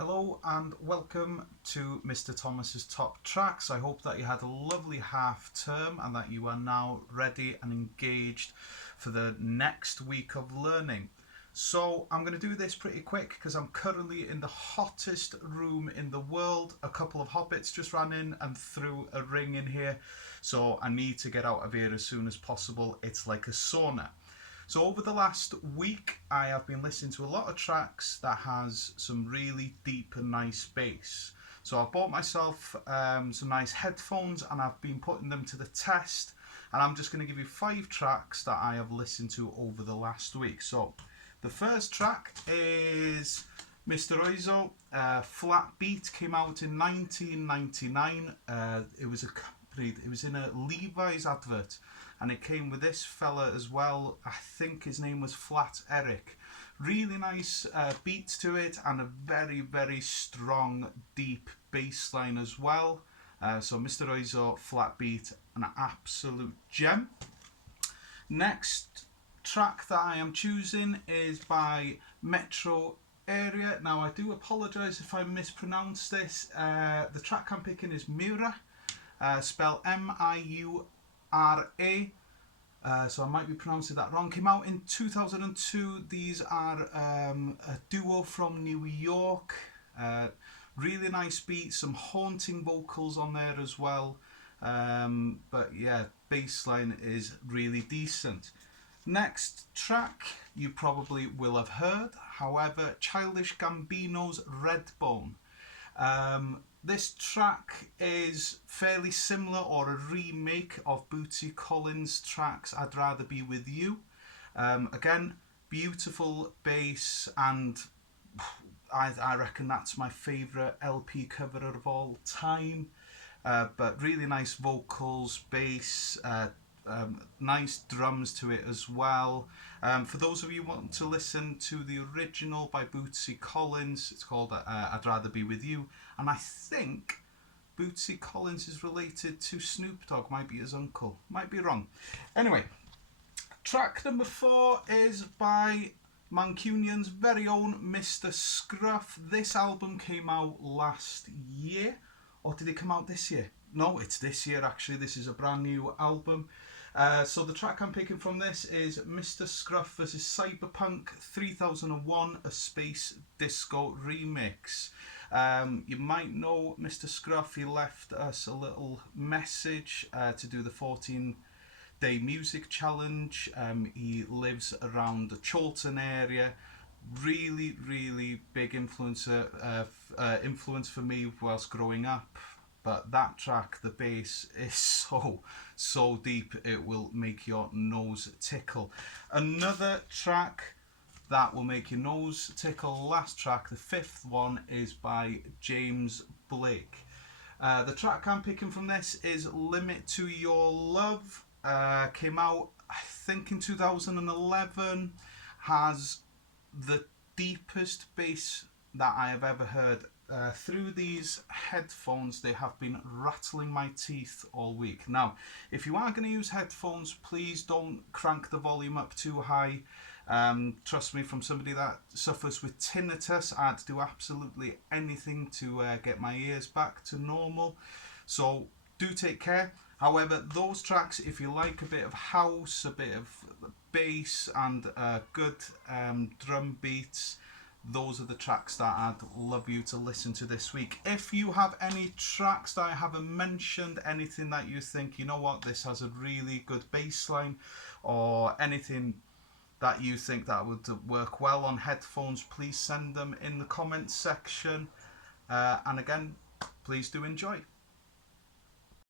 Hello and welcome to Mr. Thomas's Top Tracks. I hope that you had a lovely half term and that you are now ready and engaged for the next week of learning. So I'm going to do this pretty quick because I'm currently in the hottest room in the world. A couple of hobbits just ran in and threw a ring in here, so I need to get out of here as soon as possible. It's like a sauna. So over the last week, I have been listening to a lot of tracks that has some really deep and nice bass. So I've bought myself some nice headphones and I've been putting them to the test. And I'm just going to give you 5 tracks that I have listened to over the last week. So the first track is Mr. Oizo, Flat Beat, came out in 1999. It was in a Levi's advert. And it came with this fella as well. I think his name was Flat Eric. Really nice beat to it and a very, very strong, deep bass line as well. So Mr. Oizo, Flat Beat, an absolute gem. Next track that I am choosing is by Metro Area. Now I do apologise if I mispronounce this. The track I'm picking is Miura, spelled M-I-U-R-A. So I might be pronouncing that wrong. Came out in 2002. These are a duo from New York. Really nice beat, some haunting vocals on there as well. But yeah, bass line is really decent. Next track you probably will have heard, however, Childish Gambino's Redbone. This track is fairly similar or a remake of Bootsy Collins' tracks I'd Rather Be With You. Again, beautiful bass, and I reckon that's my favourite LP cover of all time. But really nice vocals, bass, nice drums to it as well. For those of you wanting to listen to the original by Bootsy Collins, it's called I'd Rather Be With You, and I think Bootsy Collins is related to Snoop Dogg, might be his uncle, might be wrong. Anyway, track number 4 is by Mancunian's very own Mr. Scruff. This album came out last year, or did it come out this year? No, it's this year actually. This is a brand new album. So the track I'm picking from this is Mr. Scruff vs. Cyberpunk 3001, a Space Disco remix. You might know Mr. Scruff. He left us a little message to do the 14-day music challenge. He lives around the Chorlton area. Really, really big influence for me whilst growing up. But that track, the bass is so deep it will make your nose tickle. Another track that will make your nose tickle, last track, the 5th one, is by James Blake. The track I'm picking from this is Limit to Your Love. Came out I think in 2011. Has the deepest bass that I have ever heard. Through these headphones, they have been rattling my teeth all week. Now, if you are going to use headphones, please don't crank the volume up too high. Trust me, from somebody that suffers with tinnitus, I'd do absolutely anything to get my ears back to normal. So do take care. However, those tracks, if you like a bit of house, a bit of bass and good drum beats, those are the tracks that I'd love you to listen to this week. If you have any tracks that I haven't mentioned, anything that you think, you know what, this has a really good bass line, or anything that you think that would work well on headphones, please send them in the comments section. And again, please do enjoy.